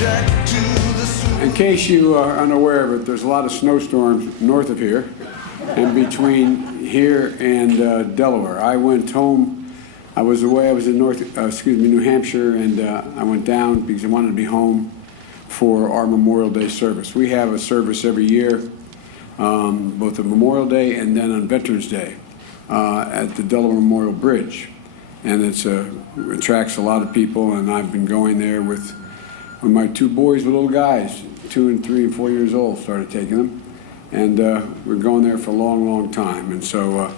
In case you are unaware of it, there's a lot of snowstorms north of here and between here and Delaware. I went home. I was away. I was in New Hampshire, and I went down because I wanted to be home for our Memorial Day service. We have a service every year, both on Memorial Day and then on Veterans Day at the Delaware Memorial Bridge. And it attracts a lot of people, and I've been going there with my two boys, little guys, 2 and 3 and 4 years old, started taking them. And we're going there for a long, long time. And so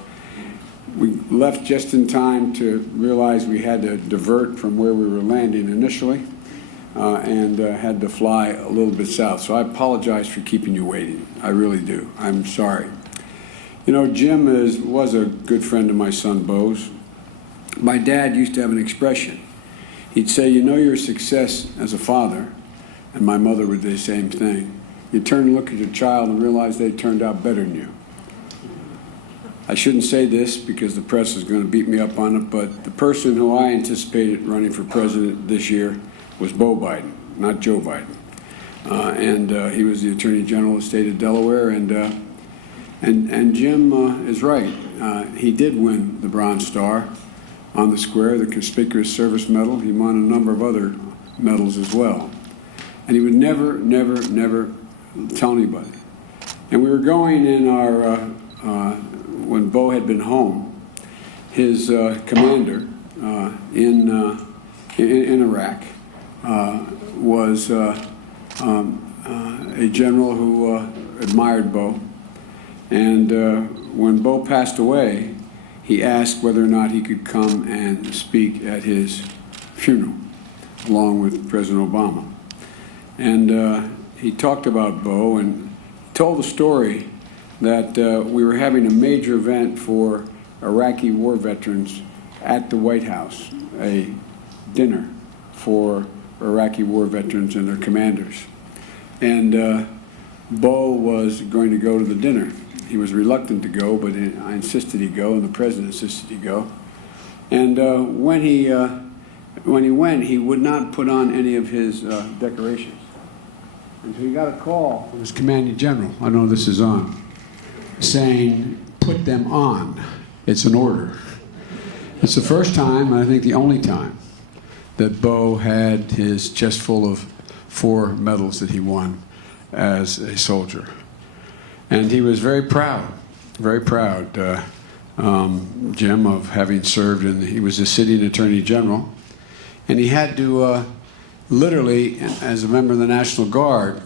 we left just in time to realize we had to divert from where we were landing initially and had to fly a little bit south. So I apologize for keeping you waiting. I really do. I'm sorry. You know, Jim was a good friend of my son Bo's. My dad used to have an expression. He'd say, you know your success as a father, and my mother would do the same thing. You turn and look at your child and realize they turned out better than you. I shouldn't say this because the press is going to beat me up on it, but the person who I anticipated running for president this year was Bo Biden, not Joe Biden. He was the Attorney General of the state of Delaware, and Jim is right. He did win the Bronze Star on the square, the Conspicuous Service Medal. He won a number of other medals as well. And he would never, never, never tell anybody. And we were going in our, when Bo had been home, his commander in Iraq was a general who admired Bo. And when Bo passed away, he asked whether or not he could come and speak at his funeral, along with President Obama. And he talked about Bo and told the story that we were having a major event for Iraqi war veterans at the White House, a dinner for Iraqi war veterans and their commanders. And Bo was going to go to the dinner. He was reluctant to go, but I insisted he go, and the president insisted he go. And when he went, he would not put on any of his decorations. And so he got a call from his commanding general, I know this is on, saying, put them on. It's an order. It's the first time, and I think the only time, that Bo had his chest full of 4 medals that he won as a soldier. And he was very proud, Jim, of having served he was a sitting attorney general. And he had to literally, as a member of the National Guard,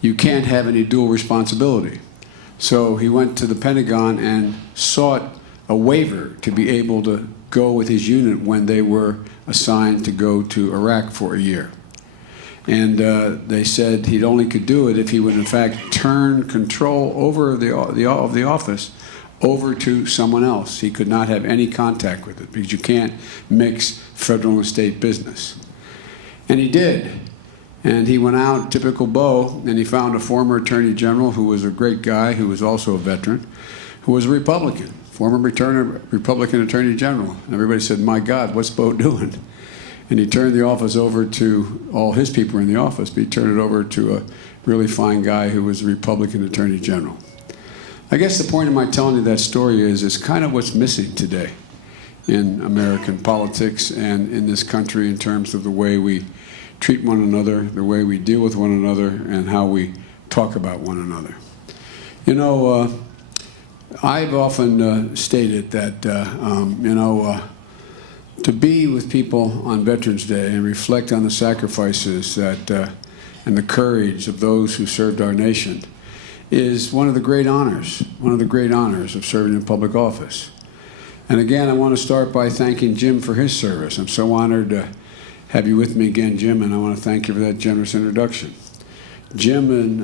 you can't have any dual responsibility. So he went to the Pentagon and sought a waiver to be able to go with his unit when they were assigned to go to Iraq for a year. And they said he only could do it if he would, in fact, turn control over the office over to someone else. He could not have any contact with it because you can't mix federal and state business. And he did. And he went out, typical Bo, and he found a former attorney general who was a great guy, who was also a veteran, who was a Republican, former Republican attorney general. And everybody said, my God, what's Bo doing? And he turned the office over to all his people in the office, but he turned it over to a really fine guy who was a Republican Attorney General. I guess the point of my telling you that story is it's kind of what's missing today in American politics and in this country in terms of the way we treat one another, the way we deal with one another, and how we talk about one another. You know, I've often stated that, to be with people on Veterans Day and reflect on the sacrifices that, and the courage of those who served our nation is one of the great honors of serving in public office. And again, I want to start by thanking Jim for his service. I'm so honored to have you with me again, Jim, and I want to thank you for that generous introduction. Jim, and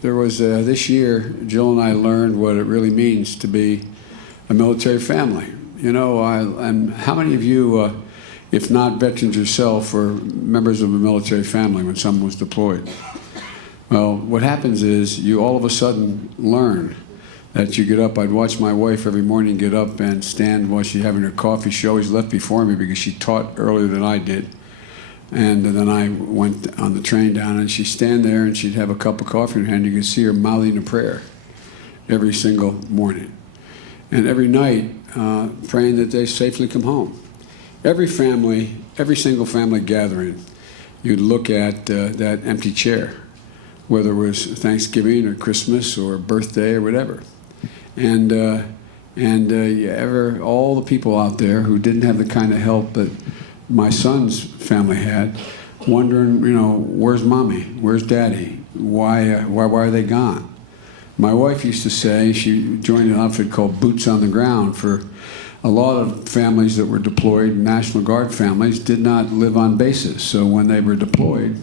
there was this year, Jill and I learned what it really means to be a military family. You know, and how many of you, if not veterans yourself, were members of a military family when someone was deployed? Well, what happens is you all of a sudden learn that you get up. I'd watch my wife every morning get up and stand while she's having her coffee. She always left before me because she taught earlier than I did. And then I went on the train down, and she'd stand there, and she'd have a cup of coffee in her hand. You could see her mouthing a prayer every single morning. And every night, praying that they safely come home. Every family, every single family gathering, you'd look at that empty chair, whether it was Thanksgiving or Christmas or birthday or whatever. And all the people out there who didn't have the kind of help that my son's family had, wondering, where's mommy? Where's daddy? Why are they gone? My wife used to say, she joined an outfit called Boots on the Ground. For a lot of families that were deployed, National Guard families, did not live on bases. So when they were deployed,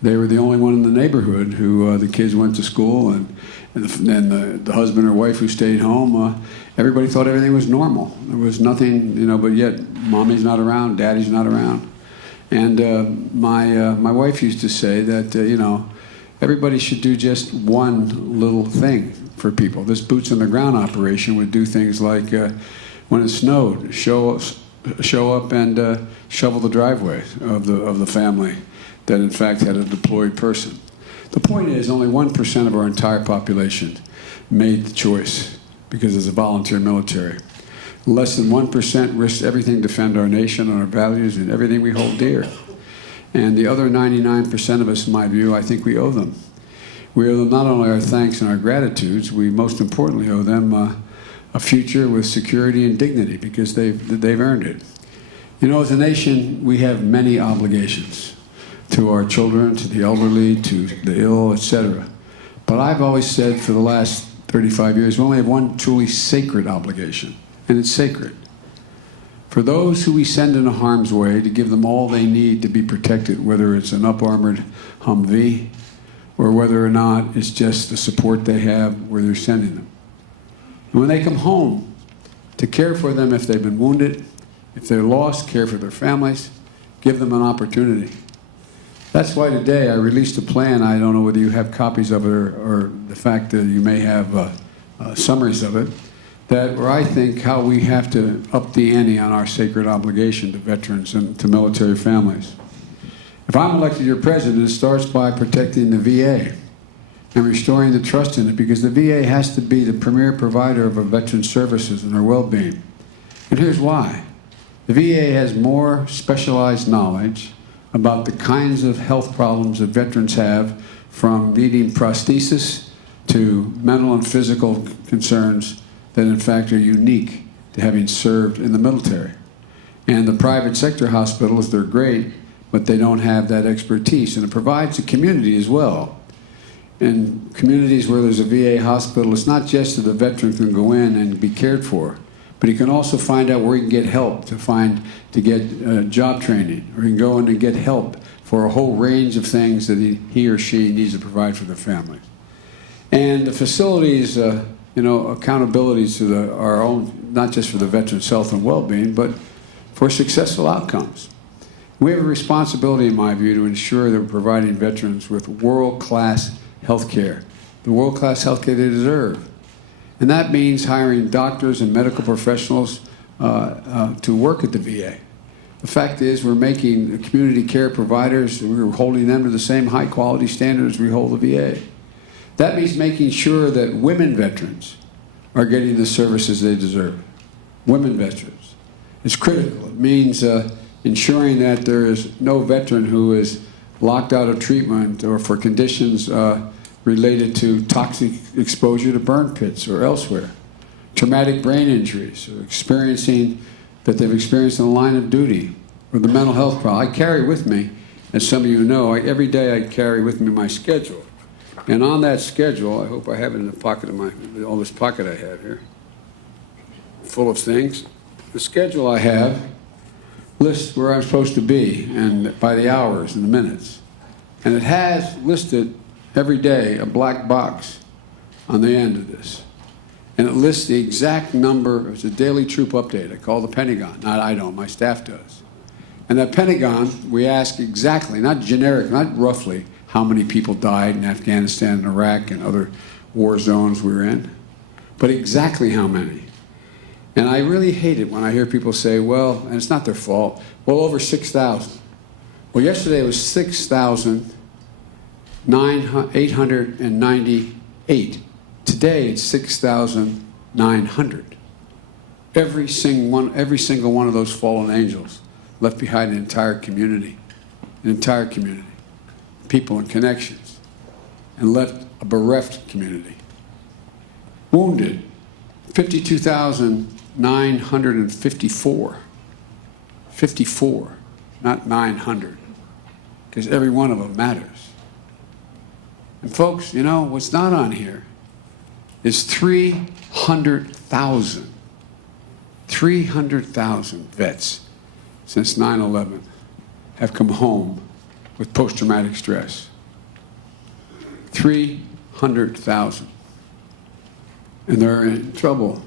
they were the only one in the neighborhood who the kids went to school, and the husband or wife who stayed home, everybody thought everything was normal. There was nothing, but yet mommy's not around, daddy's not around. And my wife used to say that, everybody should do just one little thing for people. This boots on the ground operation would do things like, when it snowed, show up and shovel the driveway of the family that in fact had a deployed person. The point is, only 1% of our entire population made the choice because it's a volunteer military. Less than 1% risked everything to defend our nation and our values and everything we hold dear. And the other 99% of us, in my view, I think we owe them. We owe them not only our thanks and our gratitudes, we most importantly owe them a future with security and dignity because they've earned it. As a nation, we have many obligations to our children, to the elderly, to the ill, etc. But I've always said for the last 35 years, we only have one truly sacred obligation, and it's sacred. For those who we send into harm's way, to give them all they need to be protected, whether it's an up-armored Humvee or whether or not it's just the support they have where they're sending them. And when they come home, to care for them if they've been wounded, if they're lost, care for their families, give them an opportunity. That's why today I released a plan. I don't know whether you have copies of it or the fact that you may have summaries of it, where I think how we have to up the ante on our sacred obligation to veterans and to military families. If I'm elected your president, it starts by protecting the VA and restoring the trust in it, because the VA has to be the premier provider of our veteran services and their well-being. And here's why. The VA has more specialized knowledge about the kinds of health problems that veterans have, from needing prosthesis to mental and physical concerns that in fact are unique to having served in the military. And the private sector hospitals, they're great, but they don't have that expertise. And it provides a community as well. In communities where there's a VA hospital, it's not just that the veteran can go in and be cared for, but he can also find out where he can get help to get job training, or he can go in and get help for a whole range of things that he or she needs to provide for their family. And the facilities, accountabilities to our own, not just for the veteran's health and well-being, but for successful outcomes. We have a responsibility, in my view, to ensure that we're providing veterans with world-class health care, the world-class health care they deserve. And that means hiring doctors and medical professionals to work at the VA. The fact is, we're making community care providers, we're holding them to the same high-quality standards we hold the VA. That means making sure that women veterans are getting the services they deserve. Women veterans. It's critical. It means ensuring that there is no veteran who is locked out of treatment or for conditions related to toxic exposure to burn pits or elsewhere, traumatic brain injuries, or that they've experienced in the line of duty, or the mental health problem. I carry with me, as some of you know, every day I carry with me my schedule. And on that schedule, I hope I have it in the pocket of all this pocket I have here, full of things. The schedule I have lists where I'm supposed to be, and by the hours and the minutes. And it has listed every day a black box on the end of this. And it lists the exact number. It's a daily troop update. I call the Pentagon. Not I don't, my staff does. And that Pentagon, we ask exactly, not generic, not roughly, how many people died in Afghanistan and Iraq and other war zones we were in, but exactly how many. And I really hate it when I hear people say, well, and it's not their fault, well, over 6,000. Well, yesterday it was 6,898. Today it's 6,900. Every single one of those fallen angels left behind an entire community, people and connections, and left a bereft community. Wounded, 52,954. 54, not 900, because every one of them matters. And folks, you know, what's not on here is 300,000 vets since 9/11 have come home with post-traumatic stress. 300,000. And they're in trouble,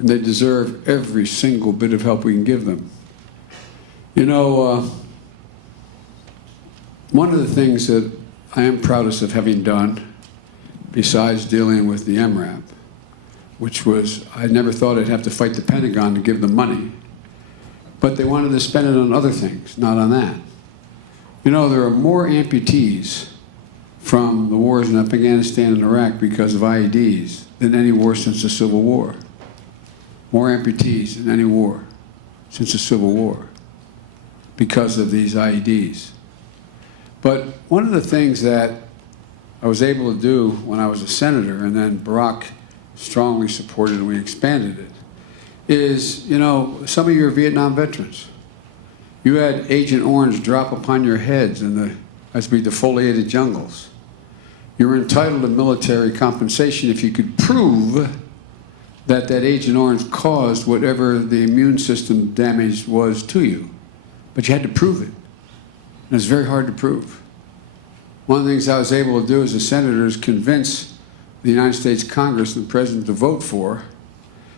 and they deserve every single bit of help we can give them. You know, one of the things that I am proudest of having done, besides dealing with the MRAP, which was, I never thought I'd have to fight the Pentagon to give them money, but they wanted to spend it on other things, not on that. You know, there are more amputees from the wars in Afghanistan and Iraq because of IEDs than any war since the Civil War. More amputees than any war since the Civil War because of these IEDs. But one of the things that I was able to do when I was a senator, and then Barack strongly supported and we expanded it, is, you know, some of you are Vietnam veterans. You had Agent Orange drop upon your heads in the, as we defoliated jungles. You were entitled to military compensation if you could prove that that Agent Orange caused whatever the immune system damage was to you. But you had to prove it. And it's very hard to prove. One of the things I was able to do as a senator is convince the United States Congress and the President to vote for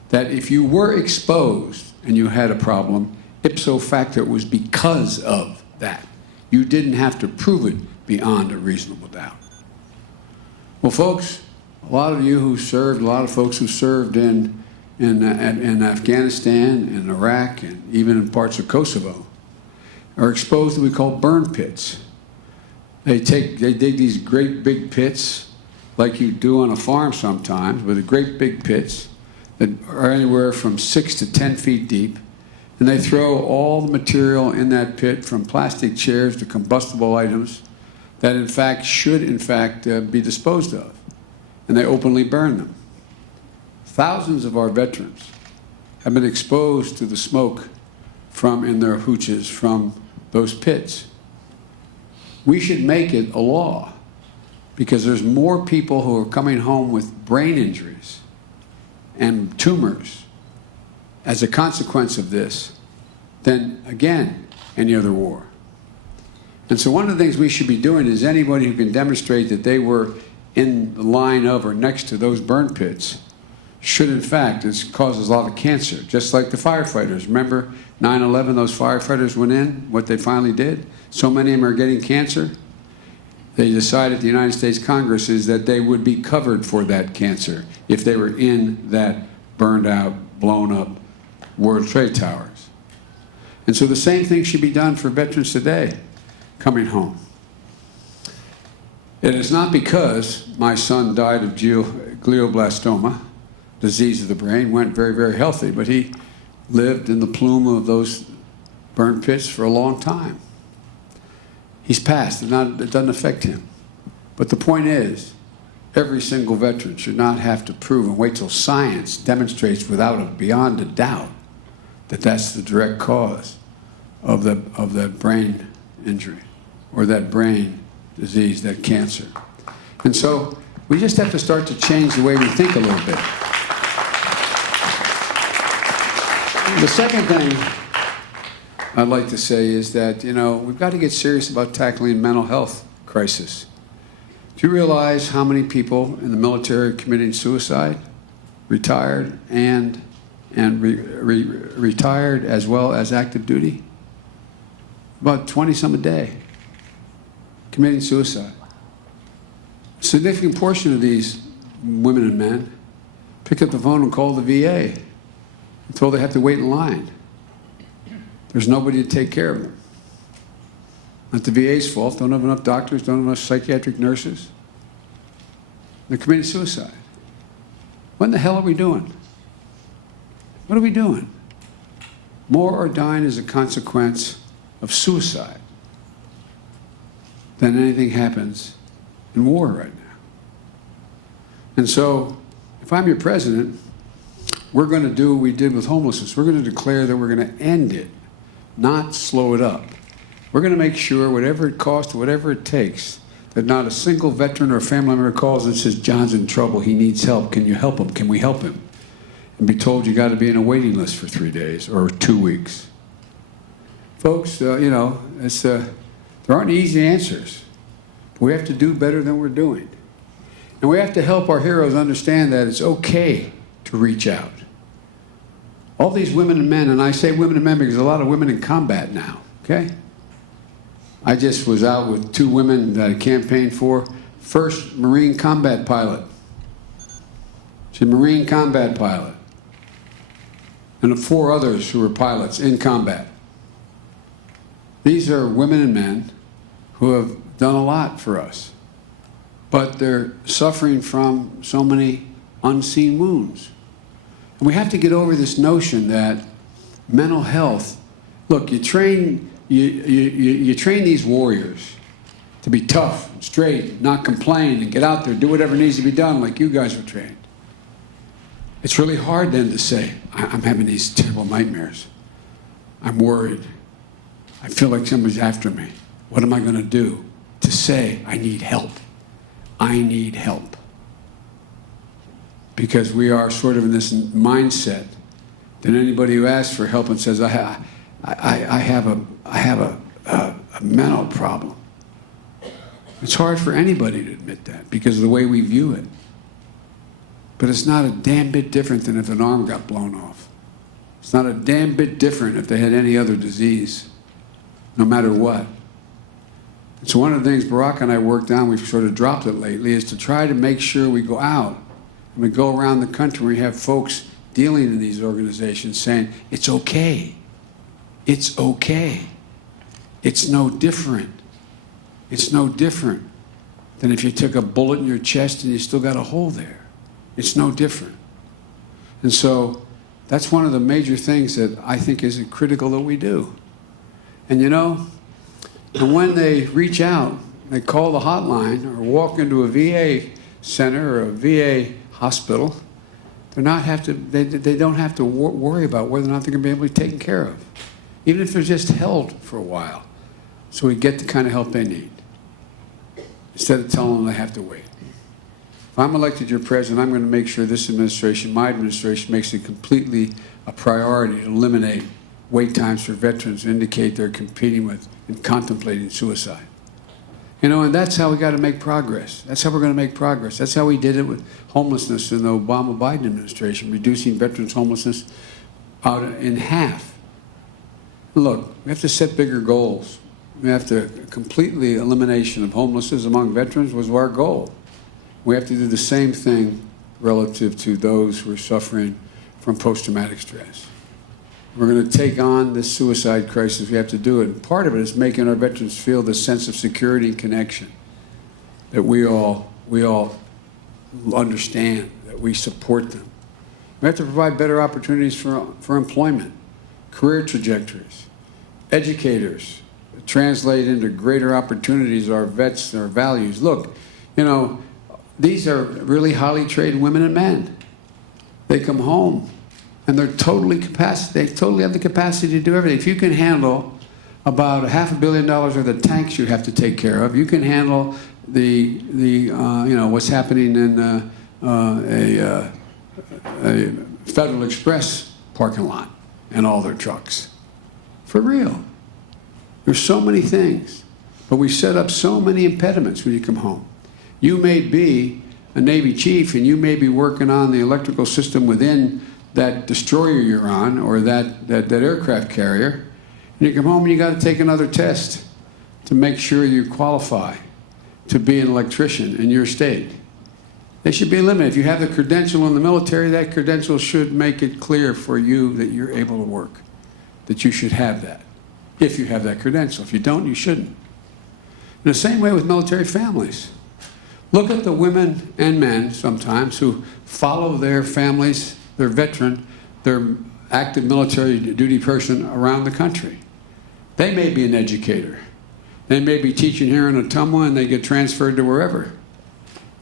that if you were exposed and you had a problem, ipso facto it was because of that. You didn't have to prove it beyond a reasonable doubt. Well, folks, a lot of you who served, a lot of folks who served in Afghanistan, in Iraq, and even in parts of Kosovo, are exposed to what we call burn pits. They dig these great big pits, like you do on a farm sometimes, with the great big pits that are anywhere from 6 to 10 feet deep, and they throw all the material in that pit, from plastic chairs to combustible items, that in fact should be disposed of, and they openly burn them. Thousands of our veterans have been exposed to the smoke from in their hooches from those pits. We should make it a law, because there's more people who are coming home with brain injuries and tumors as a consequence of this than, again, any other war. And so one of the things we should be doing is anybody who can demonstrate that they were in the line of or next to those burn pits should, in fact, it causes a lot of cancer, just like the firefighters. Remember 9/11, those firefighters went in, what they finally did? So many of them are getting cancer. They decided, the United States Congress, is that they would be covered for that cancer if they were in that burned out, blown up World Trade Towers. And so the same thing should be done for veterans today coming home. It is not because my son died of glioblastoma, disease of the brain, went very, very healthy, but he lived in the plume of those burn pits for a long time. He's passed. It doesn't affect him. But the point is, every single veteran should not have to prove and wait till science demonstrates beyond a doubt that that's the direct cause of that brain injury or that brain disease, that cancer. And so we just have to start to change the way we think a little bit. The second thing I'd like to say is that, you know, we've got to get serious about tackling mental health crisis. Do you realize how many people in the military are committing suicide, retired and retired as well as active duty? About 20-some a day committing suicide. A significant portion of these women and men pick up the phone and call the VA until they have to wait in line. There's nobody to take care of them. Not the VA's fault. Don't have enough doctors, don't have enough psychiatric nurses. They're committing suicide. What in the hell are we doing? What are we doing? More are dying as a consequence of suicide than anything happens in war right now. And so, if I'm your president, we're going to do what we did with homelessness. We're going to declare that we're going to end it, not slow it up. We're going to make sure, whatever it costs, whatever it takes, that not a single veteran or family member calls and says, John's in trouble, he needs help, can you help him, can we help him? And be told you got to be in a waiting list for 3 days or 2 weeks. Folks, you know, there aren't easy answers. We have to do better than we're doing. And we have to help our heroes understand that it's okay to reach out. All these women and men, and I say women and men because there's a lot of women in combat now, okay? I just was out with 2 women that I campaigned for. First Marine combat pilot. She's a Marine combat pilot. And 4 others who were pilots in combat. These are women and men who have done a lot for us. But they're suffering from so many unseen wounds. And we have to get over this notion that mental health, look, you train these warriors to be tough and straight, not complain, and get out there, do whatever needs to be done like you guys were trained. It's really hard then to say, I'm having these terrible nightmares. I'm worried. I feel like somebody's after me. What am I going to do? To say, I need help. I need help. Because we are sort of in this mindset that anybody who asks for help and says, I have a mental problem. It's hard for anybody to admit that because of the way we view it. But it's not a damn bit different than if an arm got blown off. It's not a damn bit different if they had any other disease, no matter what. And so one of the things Barack and I worked on, we've sort of dropped it lately, is to try to make sure we go out and we go around the country and we have folks dealing in these organizations saying, it's okay. It's okay. It's no different. It's no different than if you took a bullet in your chest and you still got a hole there. It's no different. And so that's one of the major things that I think is critical that we do. And you know, and when they reach out, they call the hotline or walk into a VA center or a VA hospital, they don't have to worry about whether or not they're going to be able to be taken care of, even if they're just held for a while, so we get the kind of help they need, instead of telling them they have to wait. If I'm elected your president, I'm going to make sure this administration, my administration, makes it completely a priority to eliminate wait times for veterans who indicate they're competing with and contemplating suicide. You know, and that's how we got to make progress. That's how we're going to make progress. That's how we did it with homelessness in the Obama-Biden administration, reducing veterans' homelessness out in half. Look, we have to set bigger goals. We have to completely elimination of homelessness among veterans was our goal. We have to do the same thing relative to those who are suffering from post-traumatic stress. We're going to take on this suicide crisis. We have to do it. And part of it is making our veterans feel the sense of security and connection, that we all understand, that we support them. We have to provide better opportunities for employment, career trajectories, educators, translate into greater opportunities our vets, our values. Look, you know, these are really highly trained women and men. They come home and they totally have the capacity to do everything. If you can handle about $500 million worth of tanks you have to take care of, you can handle you know, what's happening in a Federal Express parking lot and all their trucks. For real. There's so many things, but we set up so many impediments when you come home. You may be a Navy chief and you may be working on the electrical system within that destroyer you're on or that aircraft carrier, and you come home and you got to take another test to make sure you qualify to be an electrician in your state. They should be eliminated. If you have the credential in the military, that credential should make it clear for you that you're able to work, that you should have that, if you have that credential. If you don't, you shouldn't. In the same way with military families. Look at the women and men sometimes who follow their families, their veteran, their active military duty person around the country. They may be an educator. They may be teaching here in Ottumwa and they get transferred to wherever.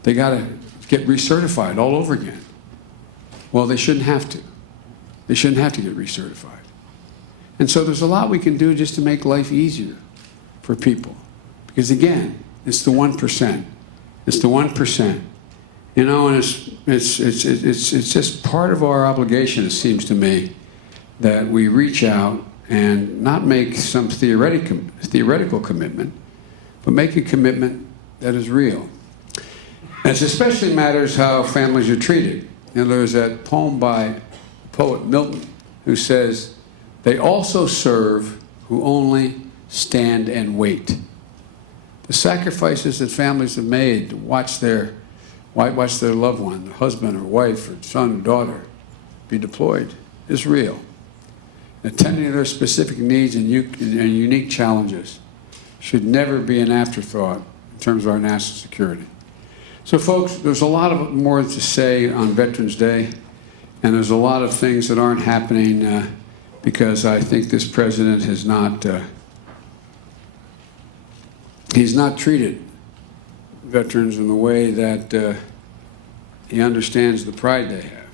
They got to get recertified all over again. Well, they shouldn't have to. They shouldn't have to get recertified. And so there's a lot we can do just to make life easier for people. Because again, it's the 1%. It's the 1%. You know, and it's just part of our obligation, it seems to me, that we reach out and not make some theoretical commitment, but make a commitment that is real. And it especially matters how families are treated. You know, there's that poem by poet Milton who says, "They also serve who only stand and wait." The sacrifices that families have made to watch their loved one, their husband or wife or son or daughter be deployed is real. Attending to their specific needs and unique challenges should never be an afterthought in terms of our national security. So folks, there's a lot of more to say on Veterans Day, and there's a lot of things that aren't happening because I think this president has not, he's not treated veterans in the way that he understands the pride they have.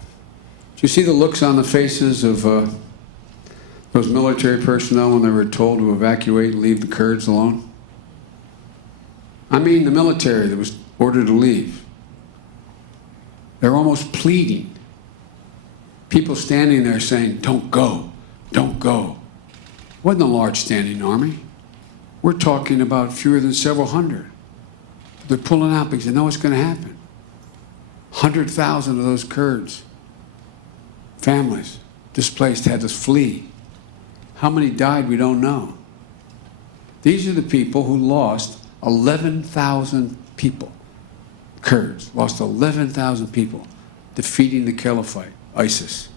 Do you see the looks on the faces of those military personnel when they were told to evacuate and leave the Kurds alone? I mean the military that was ordered to leave. They're almost pleading. People standing there saying, "Don't go, don't go." It wasn't a large standing army. We're talking about fewer than several hundred. They're pulling out because they know what's going to happen. 100,000 of those Kurds, families displaced, had to flee. How many died, we don't know. These are the people who lost 11,000 people. Kurds lost 11,000 people defeating the caliphate, ISIS,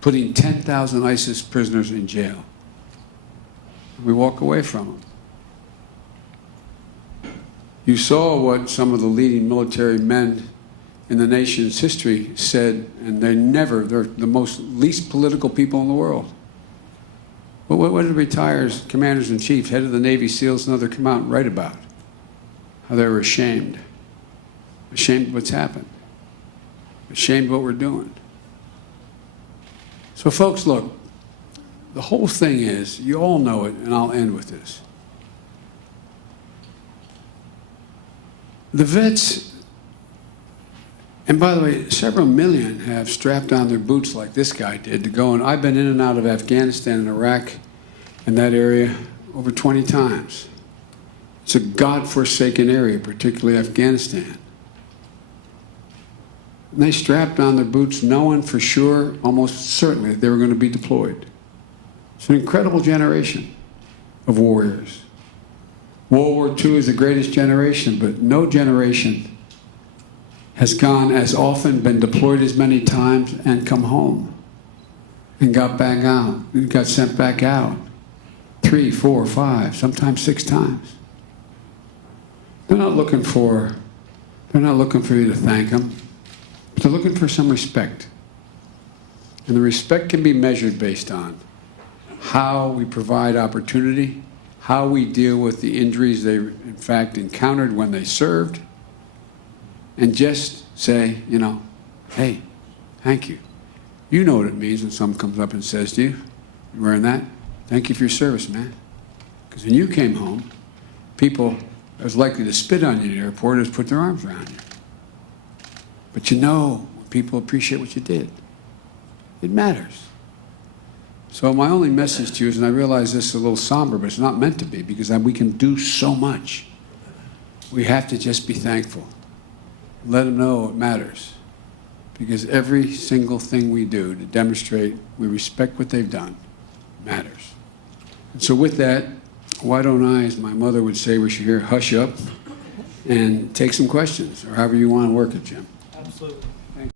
putting 10,000 ISIS prisoners in jail. We walk away from them. You saw what some of the leading military men in the nation's history said, and they're the least political people in the world. Well, what did retired commanders-in-chief, head of the Navy SEALs and others come out and write about? How they were ashamed. Ashamed of what's happened. Ashamed of what we're doing. So folks, look, the whole thing is, you all know it, and I'll end with this. The vets, and by the way, several million have strapped on their boots like this guy did to go, and I've been in and out of Afghanistan and Iraq and that area over 20 times. It's a God-forsaken area, particularly Afghanistan. And they strapped on their boots knowing for sure, almost certainly, that they were going to be deployed. It's an incredible generation of warriors. World War II is the greatest generation, but no generation has gone as often, been deployed as many times, and come home and got back out, and got sent back out 3, 4, 5, sometimes 6 times. They're not looking for you to thank them. They're looking for some respect. And the respect can be measured based on how we provide opportunity, how we deal with the injuries they in fact encountered when they served, and just say, you know, hey, thank you. You know what it means when someone comes up and says to you, "You wearing that? Thank you for your service, man." Because when you came home, people that was likely to spit on you in the airport just put their arms around you. But you know, when people appreciate what you did, it matters. So my only message to you is, and I realize this is a little somber, but it's not meant to be, because we can do so much. We have to just be thankful. Let them know it matters. Because every single thing we do to demonstrate we respect what they've done matters. And so with that, why don't I, as my mother would say, we should hear, hush up and take some questions, or however you want to work it, Jim. Absolutely.